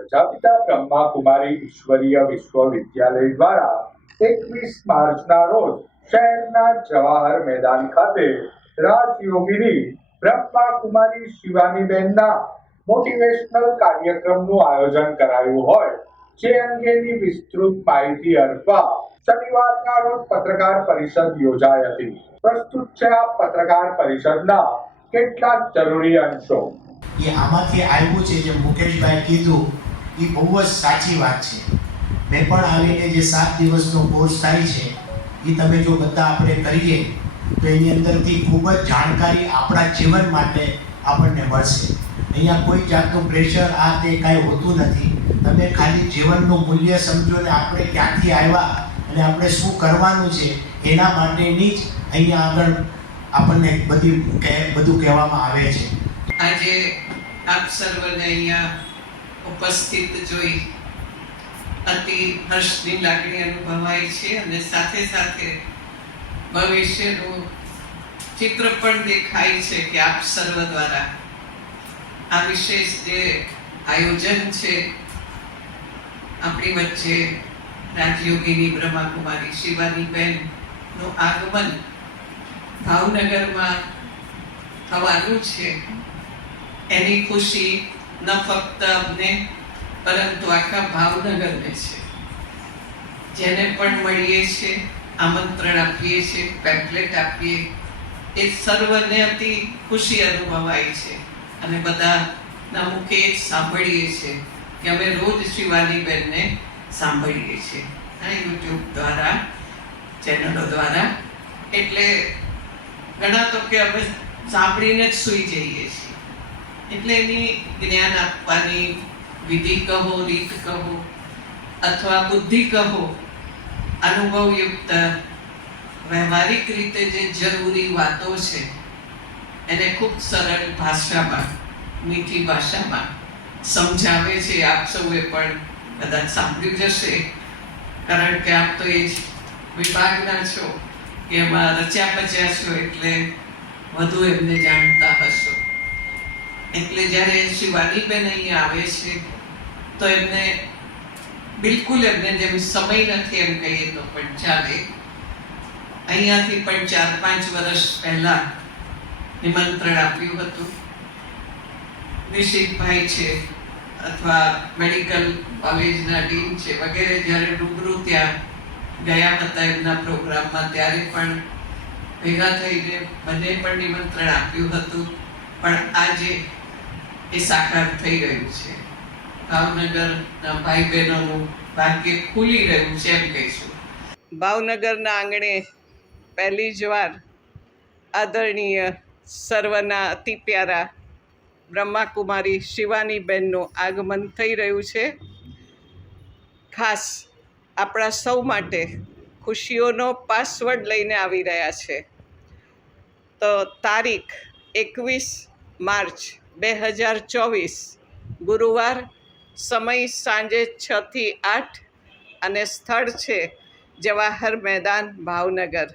પ્રજાપિતા બ્રહ્મા કુમારી ઈશ્વરીય વિશ્વવિદ્યાલય દ્વારા એકવીસ માર્ચના રોજ શહેરના જવાહર મેદાન ખાતે રાજયોગીની બ્રહ્મા કુમારી શિવાનીબેનના મોટિવેશનલ કાર્યક્રમનું આયોજન કરાયું હોય, જે અંગેની વિસ્તૃત માહિતી અર્પવા શનિવારના રોજ પત્રકાર પરિષદ યોજાઈ હતી. પ્રસ્તુત છે આ પત્રકાર પરિષદના કેટલાક જરૂરી અંશો. એ આમાંથી આવ્યું છે જે મુકેશભાઈ કીધું. એ બહુ જ સાચી વાત છે. મેં પણ આવીને જે સાત દિવસનો કોર્સ થાય છે, એ તમે જો બધા આપણે કરીએ, તો એની અંદરથી ખૂબ જ જાણકારી આપણા જીવન માટે આપણને મળશે. અહીંયા કોઈ જાતનું પ્રેશર આ તે કાંઈ હોતું નથી. તમે ખાલી જીવનનું મૂલ્ય સમજો ને આપણે ક્યાંથી આવ્યા અને આપણે શું કરવાનું છે, એના માટેની જ અહીંયા આગળ આપણને બધી બધું કહેવામાં આવે છે. આજે આપ સર્વને અહીંયા ઉપસ્થિત જોઈ અતિ હર્ષની લાગણી અનુભવાય છે અને સાથે સાથે ભવિષ્યનું ચિત્ર પણ દેખાય છે કે આપ સર્વ દ્વારા આ વિશેષ જે આયોજન છે, આપણી વચ્ચે રાજયોગીની બ્રહ્માકુમારી શિવાની બેનનું આગમન ભાવનગરમાં થવાનું છે. એની ખુશી ન ફક્ત અમને પરંતુ આખા ભાવનગરને છે. જેને પણ મળીએ છીએ, આમંત્રણ આપીએ છીએ પેમ્પલેટ આપીએ, એ સર્વને અતિ ખુશી અનુભવાય છે. અને બધાના મુખે સાંભળીએ છીએ કે અમે રોજ શિવાની બેનને સાંભળીએ છીએ. અને યુટ્યુબ દ્વારા, ચેનલો દ્વારા. એટલે ઘણા તો કે અમે સાંભળીને જ સૂઈ જઈએ છીએ. એટલે એની જ્ઞાન આપવાની વિધિ કહો, રીત કહો, અથવા બુદ્ધિ કહો, અનુભવયુક્ત, વ્યવહારિક રીતે જે જરૂરી વાતો છે, એને ખૂબ સરળ ભાષામાં, મીઠી ભાષામાં સમજાવે છે. આપ સૌએ પણ કદાચ સાંભળ્યું જશે કારણ કે આપ તો એ જ વિભાગના છો કે એમાં રચ્યા પચ્યા છો એટલે વધુ એમને જાણતા હશો. એટલે જ્યારે શિવાનીબેન અહીંયા આવે છે, તો એમને બિલકુલ એમને જેમ સમય નથી એમ કહીએ તો પણ ચાલે. અહીંયાથી પણ ચાર પાંચ વર્ષ પહેલા નિમંત્રણ આપ્યું હતું. નિશિતભાઈ છે અથવા મેડિકલ કોલેજના ડીન છે વગેરે, જ્યારે રૂબરૂ ત્યાં ગયા હતા એમના પ્રોગ્રામમાં, ત્યારે પણ ભેગા થઈને મને પણ નિમંત્રણ આપ્યું હતું. પણ આજે એ સાકાર થઈ રહ્યું છે. ભાવનગરના ભાઈ બહેનોનું ભાગ્ય ખુલી રહ્યું છે એમ કહીશું. ભાવનગરના આંગણે પહેલી જ વાર આદરણીય સર્વના અતિ પ્યારા બ્રહ્માકુમારી શિવાનીબેનનું આગમન થઈ રહ્યું છે. ખાસ આપણા સૌ માટે ખુશીઓનો પાસવર્ડ લઈને આવી રહ્યા છે. તો તારીખ એકવીસ માર્ચ બે હજાર ચોવીસ ગુરુવાર સમય સાંજે છથી આઠ અને સ્થળ છે જવાહર મેદાન ભાવનગર.